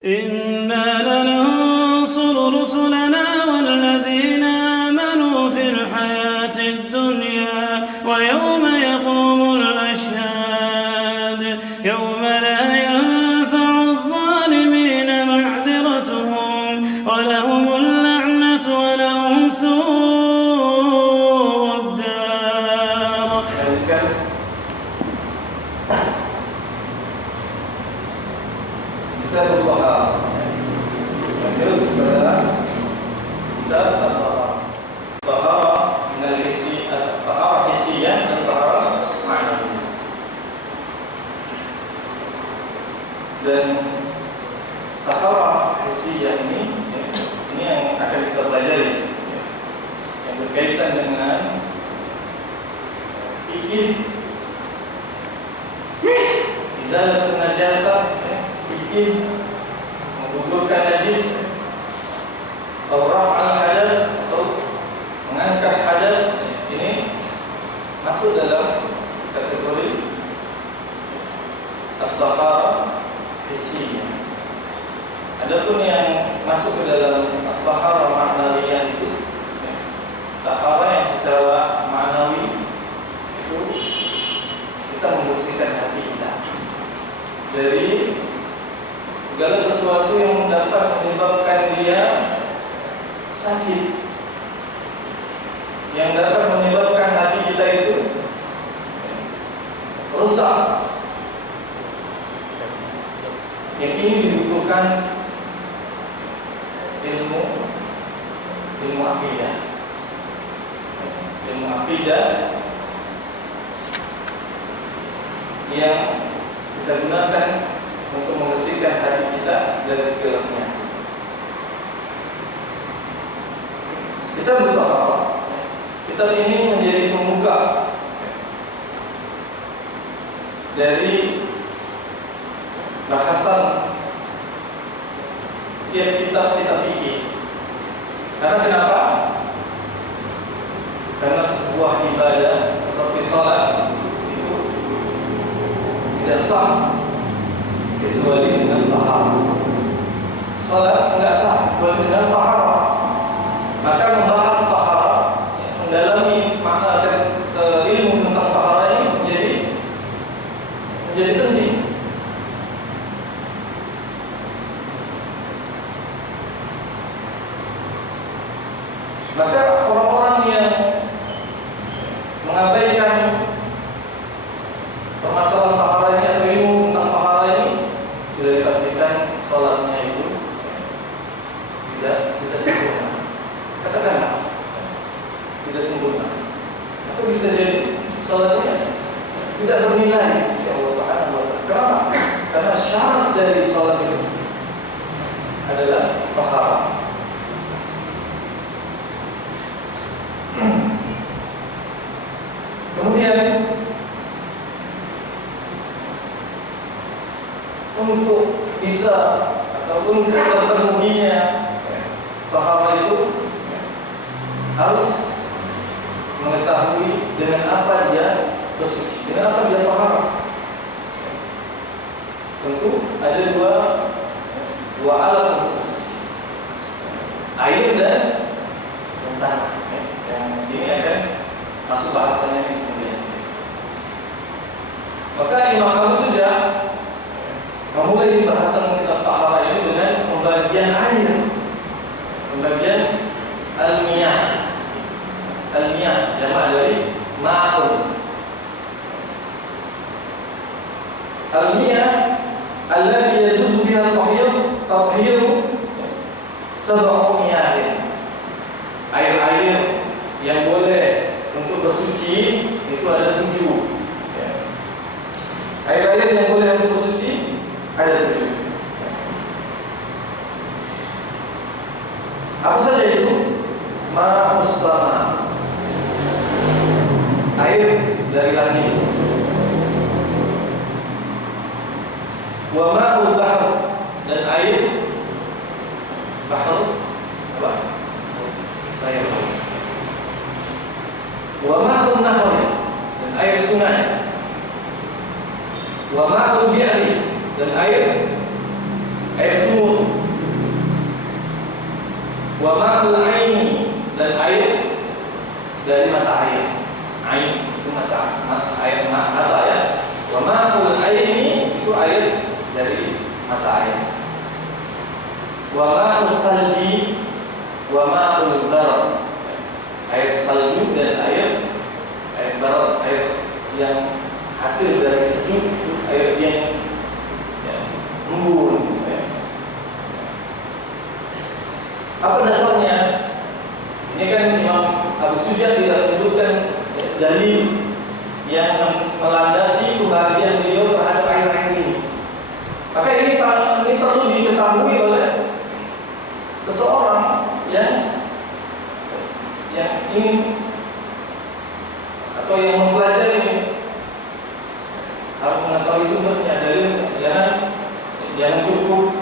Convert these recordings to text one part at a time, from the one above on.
إنا لننصر رسلنا والذين آمنوا في الحياة الدنيا ويوم يقوم الأشهاد يوم لا ينفع الظالمين معذرتهم ولهم اللعنة ولهم سوء الدار. Kita berdoa, kita berdoa, kita berdoa dengan isi berdoa isinya dan berdoa makna. Dan berdoa isinya ini yang akan kita pelajari, yang berkaitan dengan fikih, izalatun najasah, menggugurkan najis, atau raf'al hadas, atau mengangkat hadas. Ini masuk dalam kategori at-taharah hissiyah. Adapun yang masuk ke dalam at-taharah ma'nawiyah itu taharah yang secara ma'nawi itu kita membersihkan hati kita dari segala sesuatu yang dapat menyebabkan dia sakit, yang dapat menyebabkan hati kita itu rusak. Yang ini dibutuhkan ilmu akidah. Ilmu akidah yang kita gunakan untuk membersihkan hati kita dari segala penyakit. Kita berdoa, kitab ini menjadi pembuka dari bahasan setiap kitab-kitab fikih. Karena kenapa? Karena sebuah ibadah seperti salat itu tidak sah kecuali dengan taharah. Salat tidak sah kecuali dengan taharah. Maka membahas taharah, mendalami makna dan ilmu tentang taharah ini menjadi penting. Maka orang-orang yang mengabaikan permasalahan taharah ini atau ilmu tentang taharah ini, sudah dipastikan sholatnya itu tidak sempurna. Katakanlah tidak sempurna, atau bisa jadi sholatnya tidak bernilai di sisi Allah Subhanahu wa Ta'ala. Kenapa? Karena syarat dari sholat itu adalah taharah. Kemudian untuk bisa ataupun terpenuhinya taharah itu harus mengetahui dengan apa dia bersuci, dengan apa dia taharah. Tentu ada dua alat untuk bersuci, air dan tanah. Yang ini akan masuk bahasanya di kemudian. Maka Imam Abu Suja memulai bahasan kitab taharah ini dengan pembagian air, pembagian al-miyah. Al-miyah jamak dari ma'un. Al-miyah allati yajuzu biha at-tathhir sab'u miyah. Air-air yang boleh untuk bersuci itu ada 7. Air-air yang boleh untuk bersuci ada 7. Apa saja itu? Ma'us sama, air dari langit. Wa ma'ul bahr, dan air bahr apa? Air. Wa ma'ul nahr, dan air sungai. Wa ma'ul bi'ri, dan air sumur. Wa ma'ul aini, dan air dari mata air. Ain itu air mata ya. Wa ma'ul aini itu air dari mata air. Wa ma'ul salji, wa ma'ul barad, air salju dan air barad, air yang hasil dari sejuk, air yang embun. Apa dasarnya? Ini kan Imam Abu Suja tidak menyebutkan dalil yang melandasi pembagian beliau terhadap air ini. Maka ini perlu diketahui oleh seseorang yang ingin atau yang mempelajari, harus mengetahui sumbernya. Dalil jangan cukup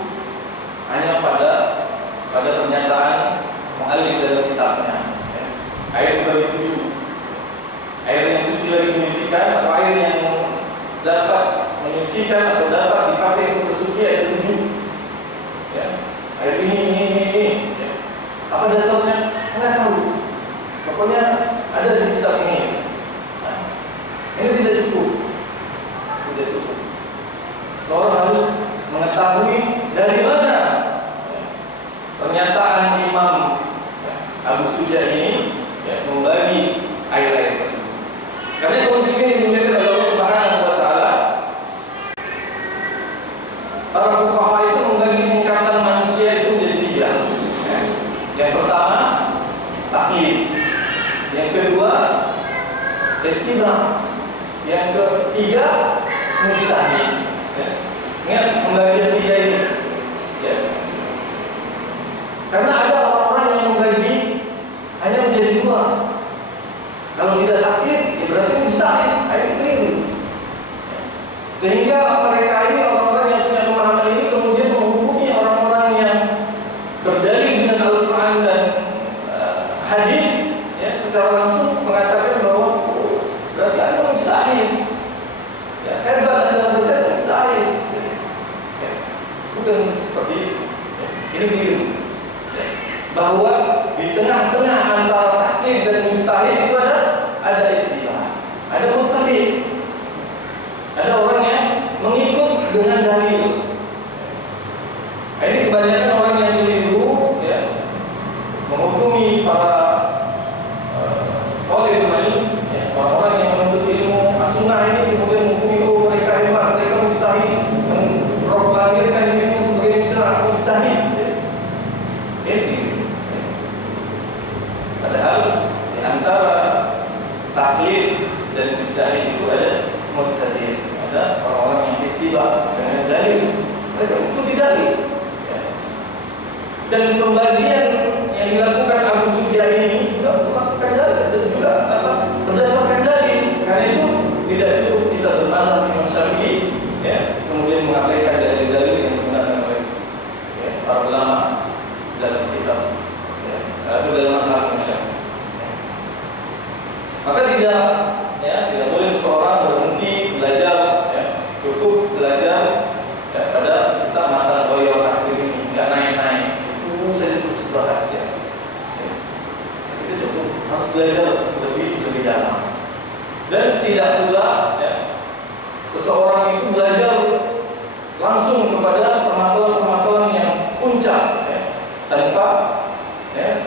hanya pada pernyataan mu'allif dalam kitabnya. Air bagi 7, air yang suci lagi menyucikan, atau air yang dapat menyucikan atau dapat dipakai untuk bersuci, ada 7. Ya. Air ini. Ya. Apa dasarnya? Nggak tahu. Pokoknya ada di kitab ini. Nah, ini tidak cukup. Seorang harus mengetahui dari mana pernyataan Imam Abu Suja ini membagi air tersebut. Karena kaum muslimin dimuliakan oleh Allah Subhanahu wa taala, para fuqaha itu membagi tingkatan manusia itu menjadi 3. Yang pertama, taklid. Yang kedua, ittiba. Yang ketiga, mujtahid. Ingat pembagian 3 ini. Ya. Karena ada orang-orang yang membagi hanya menjadi 2. Kalau tidak taklid, ya berarti mustahil. Itu keliru. Sehingga mereka ini, orang-orang yang punya pemahaman ini, kemudian menghukumi orang-orang yang berdalil dengan Al-Quran dan hadis, ya, secara langsung mengatakan bahwa berarti ada mustahil. Ya, hebat adalah berarti mustahil. Ya, bukan seperti itu. Ya, ini keliru. Bahwa di tengah-tengah antara taklid dan mustahil itu ada ittiba, ada muttabi, ada orang yang mengikut dengan dalil. Ini kebanyakan orang yang keliru, ya, menghukumi para ulama, ya, orang-orang yang menuntut ilmu as-sunnah ini, kemudian menghukumi mereka hebat, mereka mustahil, memproklamirkan dirinya sebagai mustahil. Padahal di antara taklid dan mustahil itu ada muttabi, ada orang-orang yang ittiba dengan dalil, mereka ikuti dalil. Ya. Dan pembagian yang dilakukan Abu Suja ini juga melakukan dalil dan juga berdasarkan dalil. Karena itu tidak cukup kita bermazhab Imam Syafi'i, ya, kemudian mengabaikan dalil-dalil yang digunakan oleh para ulama dalam kitab, atau dalam masalah Indonesia. Maka tidak boleh seseorang berhenti belajar, ya, cukup belajar pada kitab matan Ghoya wa Tahrir ini, nggak naik-naik. Itu saja terus bahas, ya. Kita cukup harus belajar lebih dalam. Dan tidak pula, ya, seseorang itu belajar langsung kepada permasalahan-permasalahan yang puncak, ya,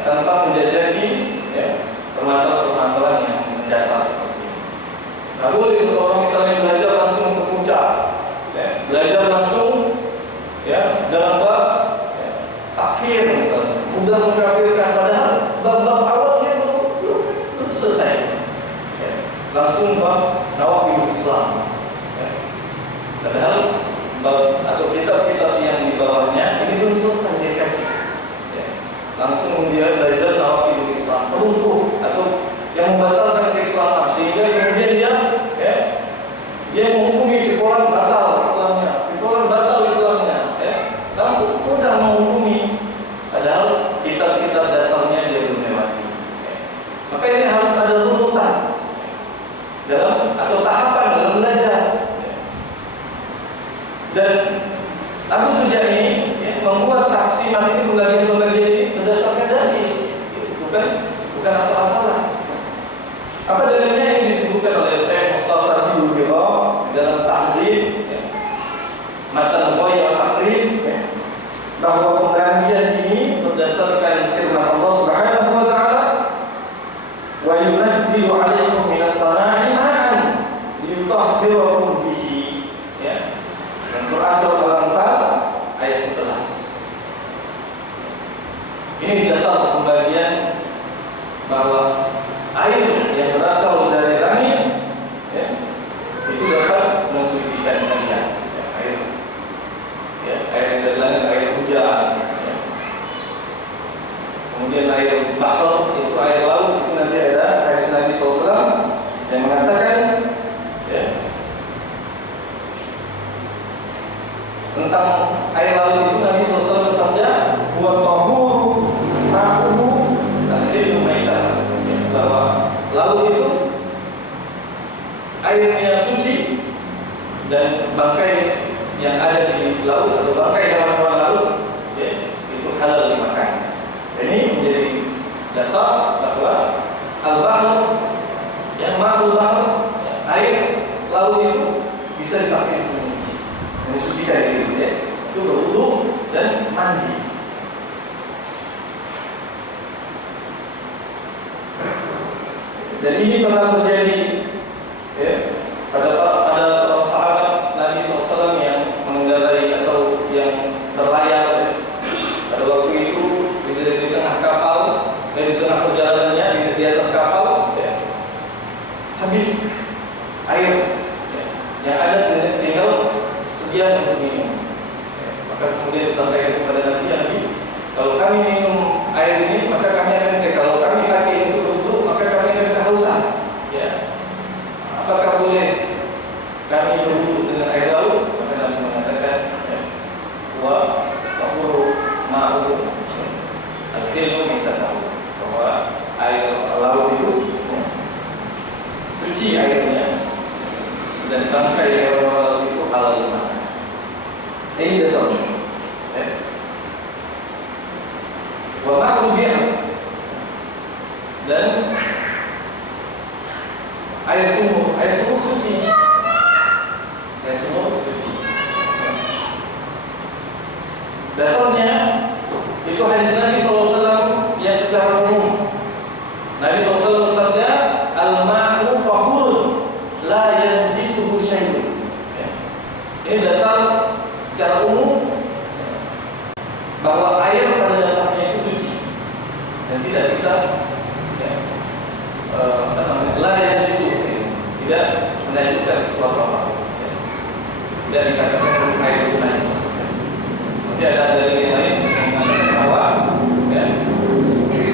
tanpa menjajaki, ya, permasalahan-permasalahan yang mendasar seperti ini. Nah, boleh seseorang misalnya belajar langsung ke puncak, ya, belajar langsung, ya, dalam bab, ya, takfir misalnya, mudah mengkafirkan, padahal bab-bab awalnya belum selesai, ya. Langsung bab nawaqidul Islam, ya. Padahal bab atau kitab-kitab yang di bawahnya ini belum selesai dia kaji. Langsung dia belajar nawaqidul Islam, runtuh atau yang membatalkan keislaman, sehingga kemudian dia menghukumi si orang batal Islamnya, si orang batal Islamnya, ya. Langsung mudah menghukumi, padahal kitab-kitab dasarnya dia belum lewati. Ya. Maka ini harus ada runutan dalam atau tahapan dalam belajar. Ya. Dan Abu Suja ini, ya, membuat taksiman ini, pembagian ini berdasarkan dalil. Ini dasar pembagian bahwa air yang berasal dari langit ya, itu dapat mensucikan kalian. Air dari langit, air hujan. Ya. Kemudian air bahr, itu air laut, itu nanti ada hadis Nabi SAW yang mengatakan ya, tentang air laut itu Nabi SAW bersabda, "Wa tahuru ma'uhu tahrimu maitah." Bahwa laut itu airnya suci dan bangkai yang ada di laut atau bangkai hewan-hewan laut ya, itu halal dimakan. Ini menjadi dasar bahwa al-bahr yang ma'ul bahr ya, air laut itu bisa dipakai untuk mensucikan diri ya. Itu berwudu dan mandi. Dan ini pernah terjadi ya, pada seorang sahabat Nabi SAW yang mengendarai atau yang berlayar ya. Pada waktu itu di tengah kapal dan di tengah perjalanannya di atas kapal ya, habis air ya, yang ada tinggal sekian untuk minum ya. Maka kemudian disampaikan kepada Nabi, kalau kami minum air ini maka kami akan kalau kami pakai untuk berwudu maka kami akan kehausan ya. Apakah boleh kami berwudu dengan air laut? Maka Nabi mengatakan ya, wa tahuru ma'u al-hilmu minta tahu bahwa air laut itu suci airnya dan bangkai air laut itu halal dimakan. Ini dasar ya. Wa ma'ul bir dan air sumur suci. Air sumur suci. Dasarnya itu hadis Nabi SAW yang secara umum. Nabi SAW bersabda, al-ma'u tahurun la yanjisuhu syai'un. Ini dasar secara umum bahwa air pada dasarnya itu suci dan tidak bisa la yanjisuhu syai'un, tidak menajiskan sesuatu apapun. Tidak dikatakan air itu najis. Nanti ada dalil yang lain bahwa ya,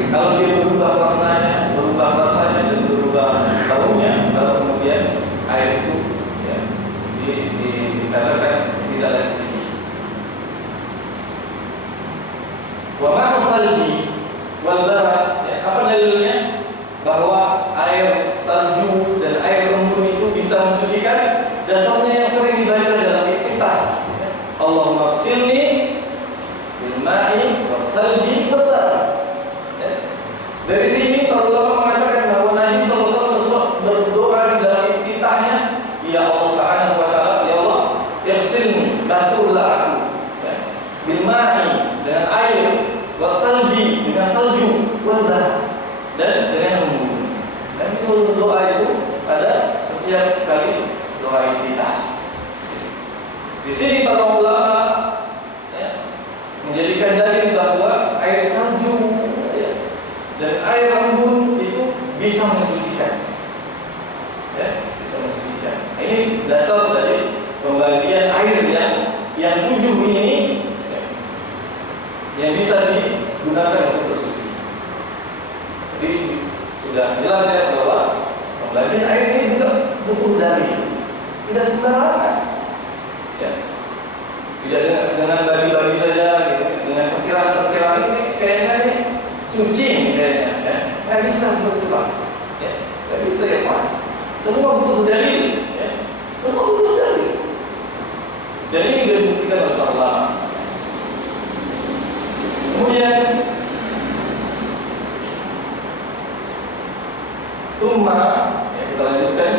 kalau dia berubah warnanya, berubah rasanya dan berubah baunya, lalu kemudian air itu ya, dikatakan tidak lagi suci. Wa ma'u salji wal bara, ya, apa dalilnya bahwa air salju dan air embun itu bisa mensucikan? Dasarnya yang sering dibaca dalam iftitah, ya, Allahumma ighsilni bil ma'i wal salji wal bara. Dari sini para ulama mengatakan bahwa Nabi SAW berdoa di dalam iftitahnya, ya Allah Subhanahu wa taala, ya Allah, ighsilni, basuhlah aku ya, bil ma'i dengan air, wal salji dengan salju, wal bara dan dengan embun. Nabi selalu berdoa itu pada setiap kali doa iftitah. Di sini para ulama ya, menjadikan dalil bahwa air salju ya, dan air embun itu bisa mensucikan, ya, bisa mensucikan. Ini dasar dari pembagian air yang 7 ini ya, yang bisa digunakan untuk bersuci. Jadi sudah jelas ya bahwa pembagian air ini juga butuh dalil. Tidak sembarangan, ya. Tidak dengan bagi-bagi saja, gitu. Dengan perkiraan-perkiraan ini kayaknya ini suci kayaknya, ya. Nggak bisa seperti itu, ya. Nggak bisa ya Pak. Semua butuh dalil, ya. Semua butuh dalil. Dan ini dibuktikan oleh Allah. Kemudian, summa, ya, kita lanjutkan.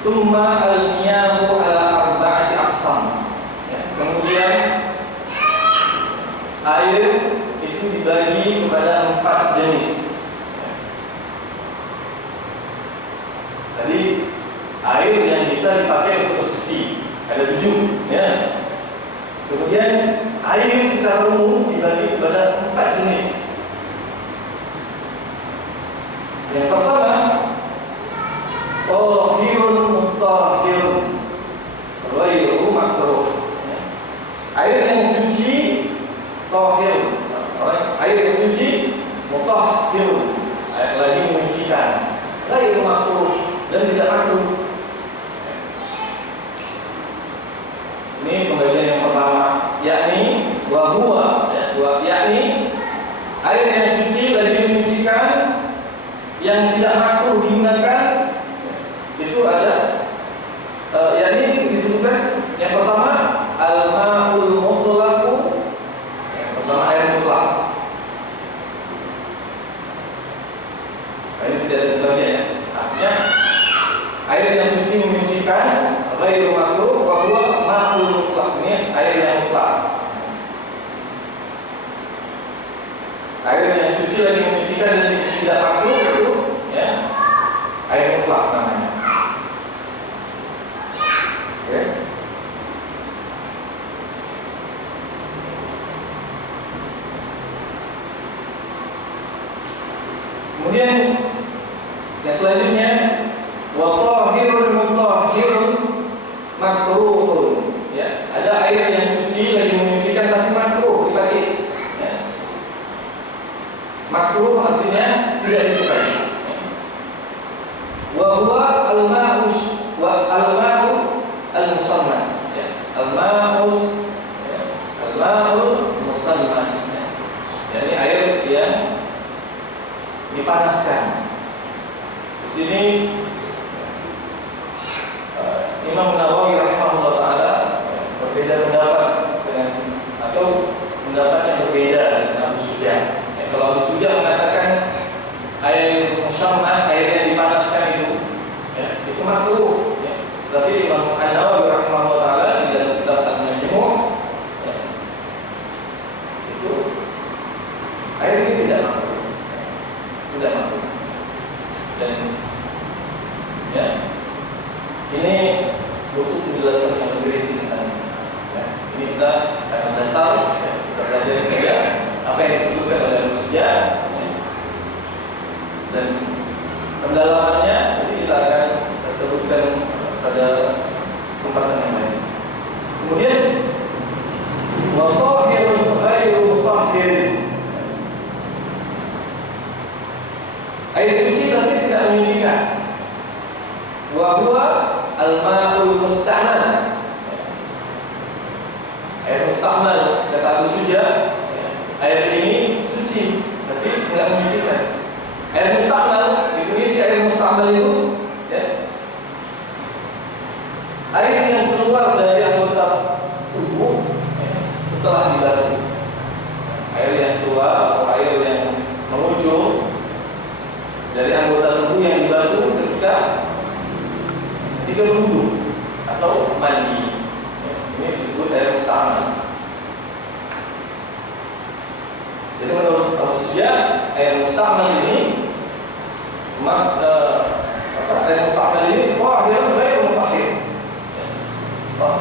Summa al-niyamu ala arba'ati aqsam. Ya, kemudian air itu dibagi kepada 4 jenis. Ya. Tadi air yang bisa dipakai untuk bersuci ada 7. Ya. Kemudian air secara umum dibagi kepada 4 jenis. Yang pertama, tahirun mutahhirun ghairu makruh. Air yang suci tahir, air yang suci mutahhirun, lagi menyucikan, ghairu makruh, dan tidak makruh. Ini pembagian yang pertama, yakni wahua, yakni air yang suci lagi menyucikan, yang tidak makruh digunakan. Itu ada, yakni disebutkan yang pertama al-ma'ul mutlaqu, yang pertama air mutlak. Ini tidak ada bagian ya. Artinya air yang suci menyucikan, ghairu makruh, wa huwa ma'ul mutlaq. Ini air yang mutlak. Air yang suci lagi menyucikan dan tidak makruh itu ya air mutlak namanya. Oke. Kemudian yang selanjutnya wa tahirun mutahhirun makruhun. Ya, ada air yang suci lagi menyucikan tapi makruh dipakai. Ya. Makruh artinya tidak disukai. Wa huwa al-ma'us wa al-ma'u al-musammas. Ya, al-ma'us ya, al-ma'ul musammas. Ya. Jadi air yang dipanaskan. Di sini Imam Nawawi rahimahullah taala berbeda pendapat dengan, atau pendapat yang berbeda dengan Abu Suja. Kalau Abu Suja mengatakan air musammas, air yang dipanaskan itu makruh. Ya. Tapi Imam Nawawi rahimahullah taala di dalam kitab Al-Majmu' itu air ini tidak makruh. Tidak makruh. Dan ya, ini butuh penjelasan yang lebih rinci tentang ya. Ini kita akan dasar ya, kita belajar saja apa yang disebutkan oleh Abu Suja ya. Dan pendalamannya nanti kita akan sebutkan pada kesempatan yang lain. Kemudian wa tahirun ghairu mutahhirin, air suci tapi tidak menyucikan. Wa huwa al-ma'ul musta'mal. Air musta'mal kata Abu Suja, air ini suci tapi tidak menyucikan. Air musta'mal, definisi air musta'mal itu ya, air yang keluar dari anggota tubuh ya, setelah dibasuh. Air yang keluar atau air yang mengucur dari anggota tubuh yang dibasuh ketika berwudu atau mandi. Ini disebut air musta'mal. Jadi menurut Abu Suja, air musta'mal ini air musta'mal ini akhirnya baik mutahhir.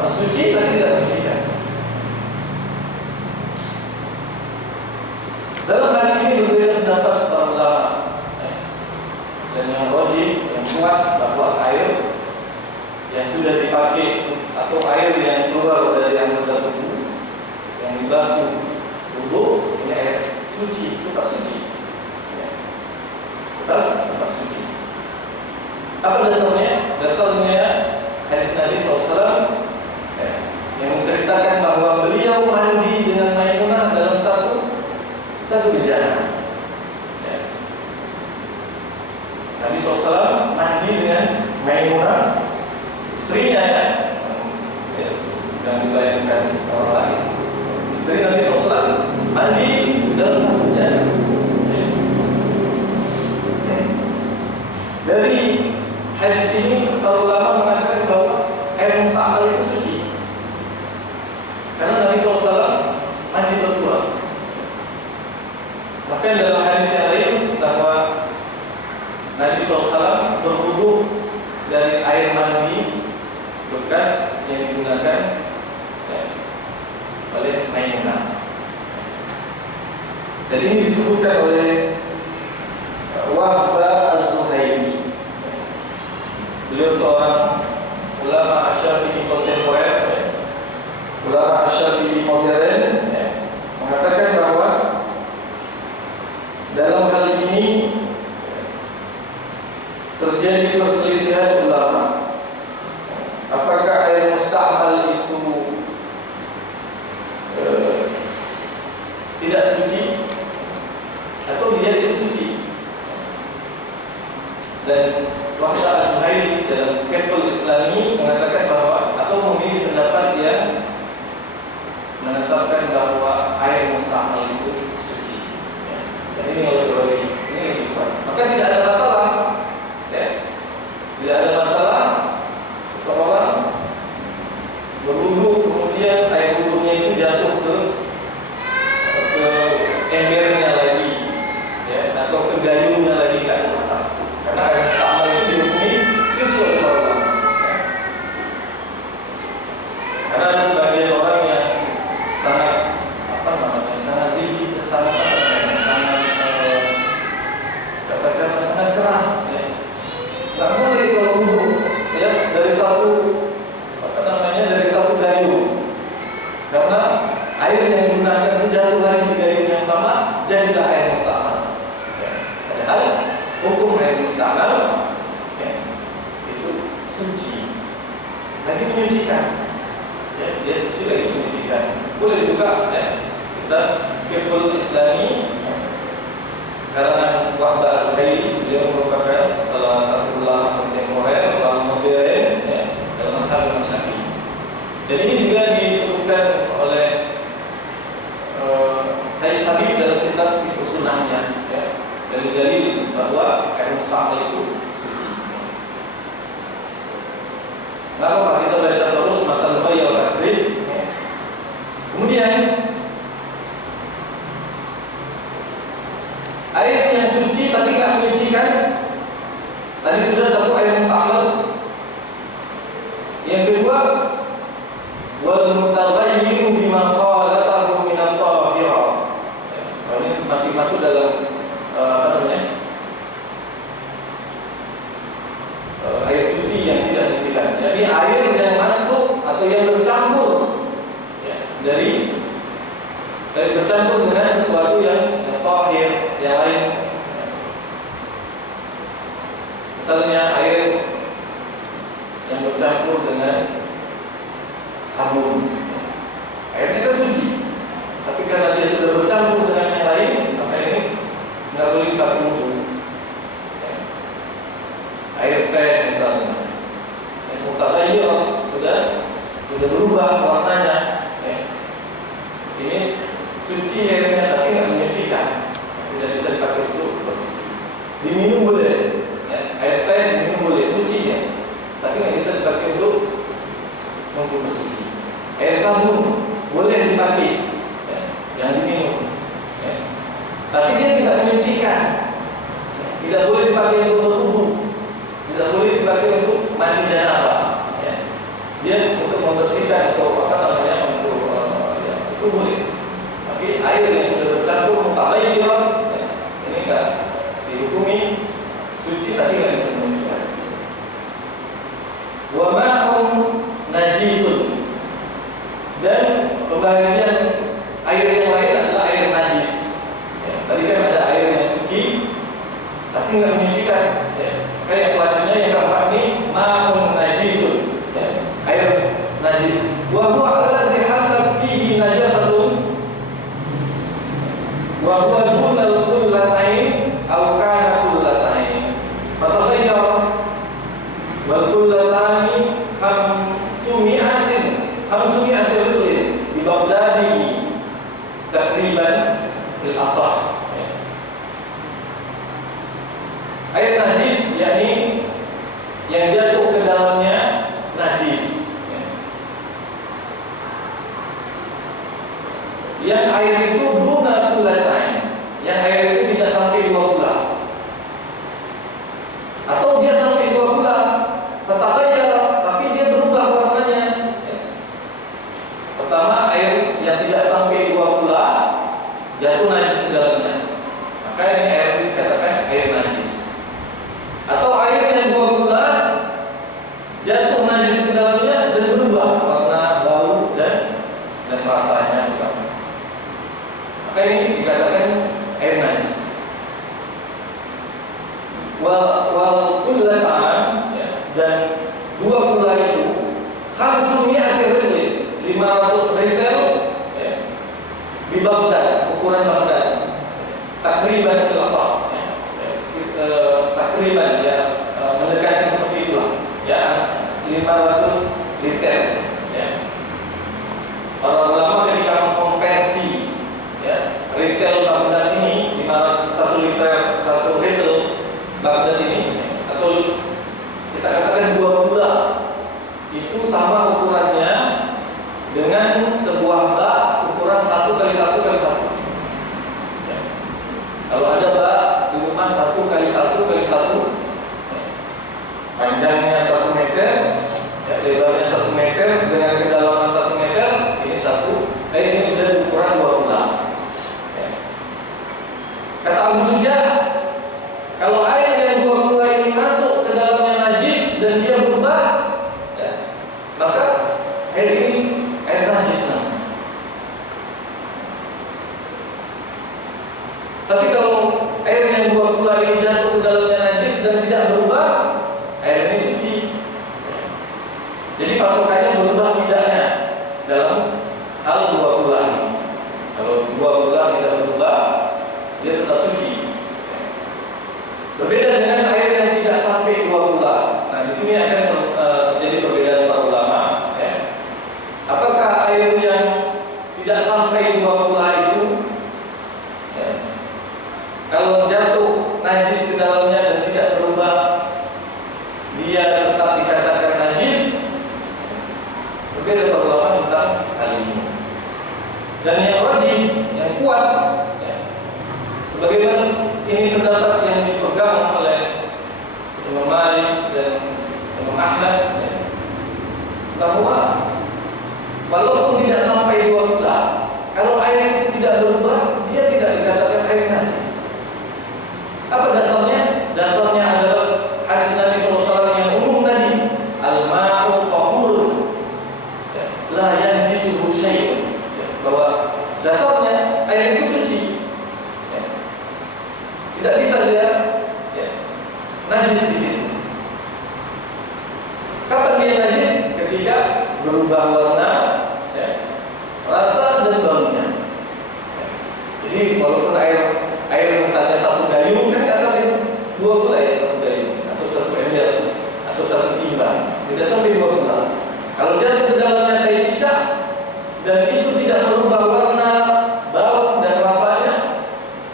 Suci tapi tidak menyucikan. Dalam hal ini berbeda pendapat para ulama. Dan yang rajih, yang kuat bahwa air yang sudah dipakai atau air yang keluar dari anggota tubuh yang dibasuh wudu ini air suci, tetap suci. Tetap suci. Apa dasarnya? Dasarnya hadis Nabi SAW yang menceritakan bahwa beliau mandi dengan Maimunah dalam satu kejadian. Nabi SAW mandi dengan Maimunah, istrinya ya, yang dibayangkan orang lain. Istri Nabi SAW mandi dalam satu kejadian. Dari hadis ini para ulama mengatakan bahwa air musta'mal itu suci, karena Nabi SAW mandi berdua. Bahkan dalam hadis yang lain bahwa Nabi SAW berwudu dari air mandi bekas yang digunakan oleh Maimunah. Dan ini disebutkan oleh Wahbah Az-Zuhaili. Beliau seorang ulama Syafi'i kontemporer, ulama Syafi'i modern, mengatakan bahwa dalam hal ini terjadi perselisihan ulama. Apakah air musta'mal itu tidak suci atau dia itu suci? Dan Wahbah Az-Zuhaili dalam Fiqhul Islami mengatakan bahwa atau memilih pendapat yang menetapkan bahwa air musta'mal itu suci. Dan ini yang lebih wajib. Ini lebih kuat. Maka tidak ada masalah. Tidak ada masalah seseorang berwudu kemudian air wudunya itu jatuh ke embernya lagi, atau ke gayungnya lagi, tidak ada masalah. Karena air musta'mal itu dihukumi suci oleh ulama. Karena ada sebagian orang yang sangat sangat rigid, sangat katakanlah sangat keras. Tidak boleh kalau wudu dari satu gayung, karena air yang digunakan jatuh lagi di gayung yang sama, jadilah air musta'mal. Padahal hukum air musta'mal itu suci, lagi menyucikan. Dia suci lagi menyucikan. Boleh juga kita Fiqhul Islami karangan Wahbah Az-Zuhaili. Beliau merupakan salah satu ulama kontemporer, ulama modern dalam mazhab Imam Syafi'i. Dan ini juga disebutkan oleh Sayyid Sabiq dalam kitab Fiqh Sunnahnya, dalil-dalil bahwa air musta'mal itu suci. Nggak apa-apa kita baca terus matan Ghaiyah Al-Takrir. Kemudian air yang suci tapi nggak menyucikan, tadi sudah satu air musta'mal. Yang kedua, wal mutaghayyiru bima khalatahu min at-tahira. Ini masih masuk dalam air suci yang tidak menyucikan. Jadi air yang masuk atau yang bercampur bercampur dengan sesuatu yang tahir, yang lain. Misalnya air yang bercampur dengan sabun, airnya itu suci, tapi karena dia sudah bercampur dengan yang lain, maka ini nggak boleh dipakai wudu. Air teh misalnya, yang mutaghayyir sudah berubah warnanya, ini suci airnya tapi nggak menyucikan, tidak bisa dipakai untuk bersuci. Diminum boleh, air teh diminum boleh, suci ya, tapi nggak bisa dipakai untuk bersuci. Air sabun boleh dipakai, jangan diminum, tapi dia tidak menyucikan. Tidak boleh dipakai untuk berwudu, tidak boleh dipakai untuk mandi janabah. Dia untuk membersihkan atau untuk itu boleh. Tapi air yang sudah bercampur mutaghayyir, ini enggak dihukumi suci tapi enggak bisa menyucikan. Wa ma'un najisun, dan pembagian air yang lain adalah air najis. Tadi kan ada air yang suci tapi enggak menyucikan. Kayak selanjutnya yang keempat ini ma'un najisun, air najis. Wa huwa allazi halat fihi najasatun wa huwa dunal kullatain aw kana kullatain. Fataghayyara wal kullatani khamsumi'atin rajulin di Baghdadi takriban fil asah. Air najis yakni yang jatuh ke dalamnya najis. Yang air itu duna kullatain, yang air itu tidak sampai 2 bulan, atau dia sampai 2 bulan, fataghayyara, tapi dia berubah warnanya. Pertama, air yang tidak sampai 2 bulan jatuh najis ke dalamnya. Maka ini dikatakan air najis. Wal kullatan, ya, dan 2 pula itu khamsumiyat rilin, 500 ritel, ya, di Baghdad, ukuran Baghdad, takriban filosof, ya, takriban, ya, mendekati seperti itulah, ya, 500 liter, ya. Para ulama ketika mengkonversi, ya, retail Baghdad ini 1 liter, 1 retail Baghdad ini, atau kita katakan 2 pula, itu sama ukurannya dengan sebuah bak ukuran 1 kali 1 kali 1. Ya. Kalau ada bak di rumah 1 kali 1 kali 1, ya, panjangnya 1 meter, ya, lebarnya 1 meter dengan kedalaman 1 meter, ini ini sudah ukuran 2 pula. Ya. Kata Abu Suja, kalau air yang 2 pula ini masuk ke dalamnya najis dan dia berubah, ya, maka air ini air najis namanya. Tapi kalau air yang 2 pula ini jatuh ke dalamnya najis dan tidak berubah, air ini suci. Jadi patokannya berubah tidaknya dalam hal 2 pula ini. Kalau 2 pula tidak berubah, dia tetap suci. Berbeda dengan air yang tidak sampai 2 pula. Nah, di sini akan terjadi perbedaan para ulama. Ya. Apakah air yang tidak sampai 2 pula itu, ya, kalau jatuh najis ke dalamnya dan tidak berubah, dia tetap dikatakan najis? Berbeda para ulama tentang hal ini. Dan yang rajih, yang kuat, ya, sebagaimana ini pendapat yang dipegang oleh Imam Malik dan Imam Ahmad, ya, bahwa walaupun tidak sampai 2 pula, kalau air itu tidak berubah, dia tidak dikatakan air najis. Apa dasarnya? Dasarnya adalah hadis Nabi SAW yang umum tadi, al-ma'u tahurun, ya, la yanjisuhu syai'un, ya, bahwa dasarnya air itu suci. Tidak bisa dia, ya, najis sedikit. Kapan dia najis? Ketika berubah warna, ya, rasa dan baunya. Ya. Jadi walaupun air misalnya 1 gayung, kan nggak sampai 2 pula ya, 1 gayung atau 1 ember atau 1 timba, tidak sampai 2 pula. Kalau jatuh ke dalamnya tai cicak dan itu tidak berubah warna, bau dan rasanya,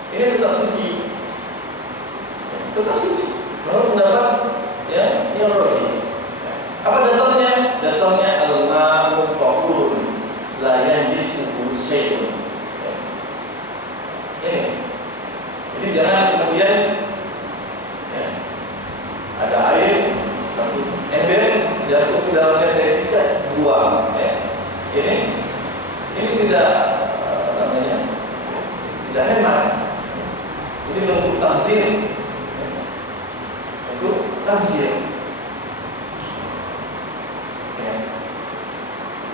ini tetap suci. Tetap suci. Menurut pendapat, ya, yang rajih. Apa dasarnya? Dasarnya al-ma'u tahurun, la yanjisuhu syai'un. Ini. Jadi jangan kemudian, ya, ada air 1 ember jatuh ke dalamnya tai cicak, buang. Ya. Ini tidak namanya, tidak hemat. Ini bentuk tamsil. Itu tamsil. Ya.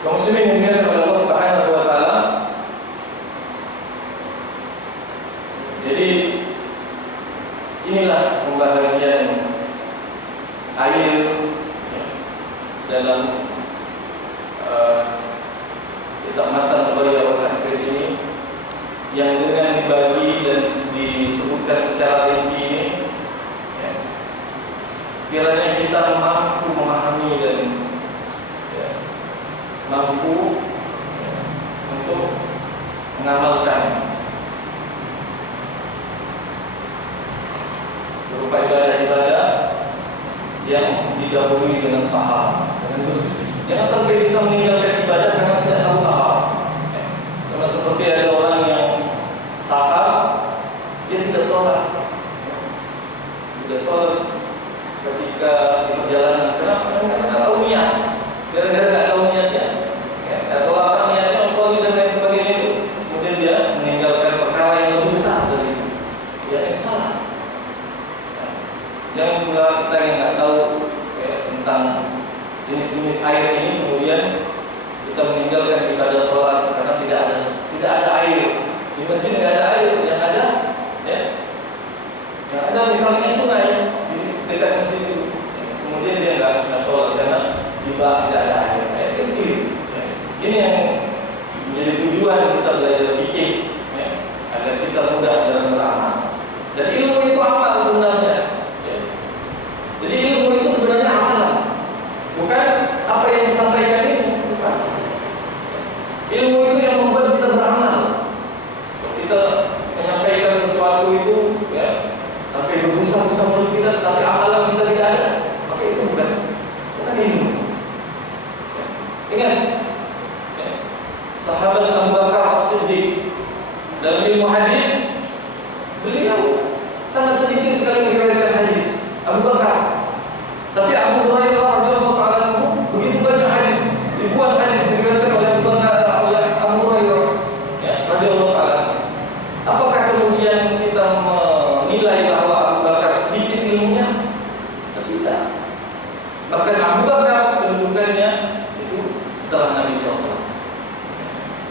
Kaum muslimin yang dimuliakan oleh Allah Subhanahu wa taala. Jadi inilah pembahagian air, ya, dalam kitab Matan Al-Bayan wa Tahfidz ini, yang dengan dibagi dan disebutkan secara rinci ini, ya, kiranya kita mampu memahami dan, ya, mampu, ya, untuk mengamalkan berupa ibadah-ibadah yang didahului dengan paham, dengan bersuci. Jangan sampai kita meninggalkan ibadah karena tidak tahu paham. Ya. Sama seperti ada orang yang safar, dia tidak sholat. Tidak sholat ketika di perjalanan. Kenapa? Karena tidak tahu niat. Gara-gara tidak tahu niatnya, ya, atau apa niatnya, sholat dan lain sebagainya itu, kemudian dia meninggalkan perkara yang lebih besar dari itu. Ya, salah. Ya. Jangan pula kita yang tidak tahu, ya, tentang jenis-jenis air ini, kemudian dalam ilmu hadis, beliau sangat sedikit sekali meriwayatkan hadis. Abu Bakar. Tapi Abu Hurairah radhiyallahu ta'ala anhu begitu banyak hadis, ribuan hadis diriwayatkan oleh Abu Bakar, oleh Abu Hurairah, ya, radhiyallahu ta'ala. Apakah kemudian kita menilai bahwa Abu Bakar sedikit ilmunya? Tidak. Bahkan Abu Bakar kedudukannya itu setelah Nabi SAW.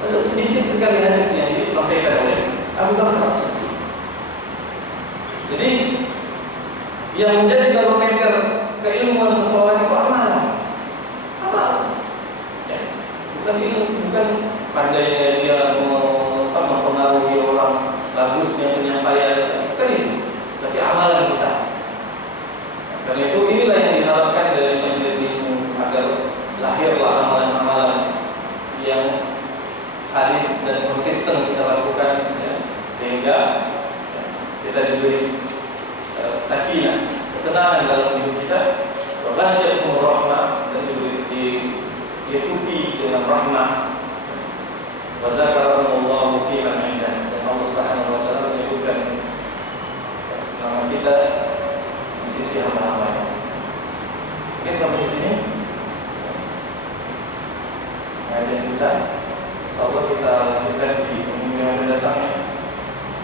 Ada sedikit sekali hadis yang disampaikan oleh Abu Bakar As-Siddiq. Jadi yang menjadi barometer keilmuan seseorang itu amalan. Amalan. Ya. Bukan ilmu, bukan pandainya dia mempengaruhi orang, bagusnya penyampaian, bukan itu. Tapi amalan kita. Karena itu inilah yang diharapkan dari majelis ilmu, agar lahirlah amalan-amalan yang salih dan konsisten kita lakukan, ya, sehingga kita diberi sakinah, ketenangan dalam hidup kita, waghasyiathum rahmah, dan diikuti dengan rahmah. Wa zakarahumullahu fi man 'indah, dan Allah Subhanahu wa taala menyebutkan nama kita di sisi hamba-hambanya. Oke, sampai di sini ngajian kita. Insyaallah kita lanjutkan di minggu yang akan datang, ya.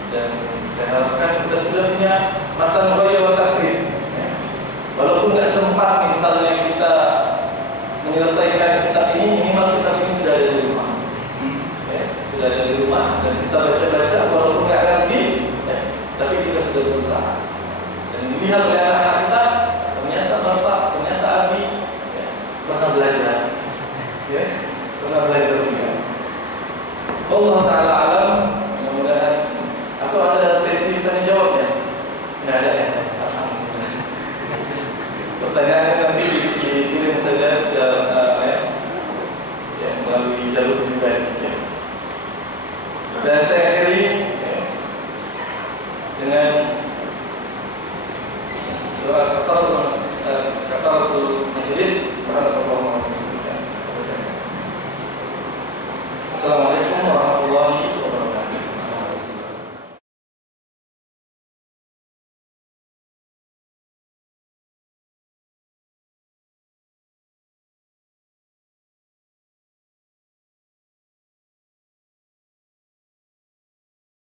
Dan saya harapkan kita sudah punya matan ghaya wa takrib, ya. Walaupun nggak sempat misalnya kita menyelesaikan kitab ini, minimal kitab ini sudah ada di rumah, ya. Sudah ada di rumah dan kita baca-baca, walaupun nggak ngerti, ya, tapi kita sudah berusaha. Dan dilihat oleh anak-anak kita, ternyata bapak, ternyata abi, ya, pernah belajar, ya, pernah belajar juga. Allah Ta'ala alam. Mudah-mudahan. Atau ada sesi tanya jawab, ya? Nggak ada, ya? Pertanyaannya nanti dikirim saja secara ya, melalui jalur pribadi, ya. Dan saya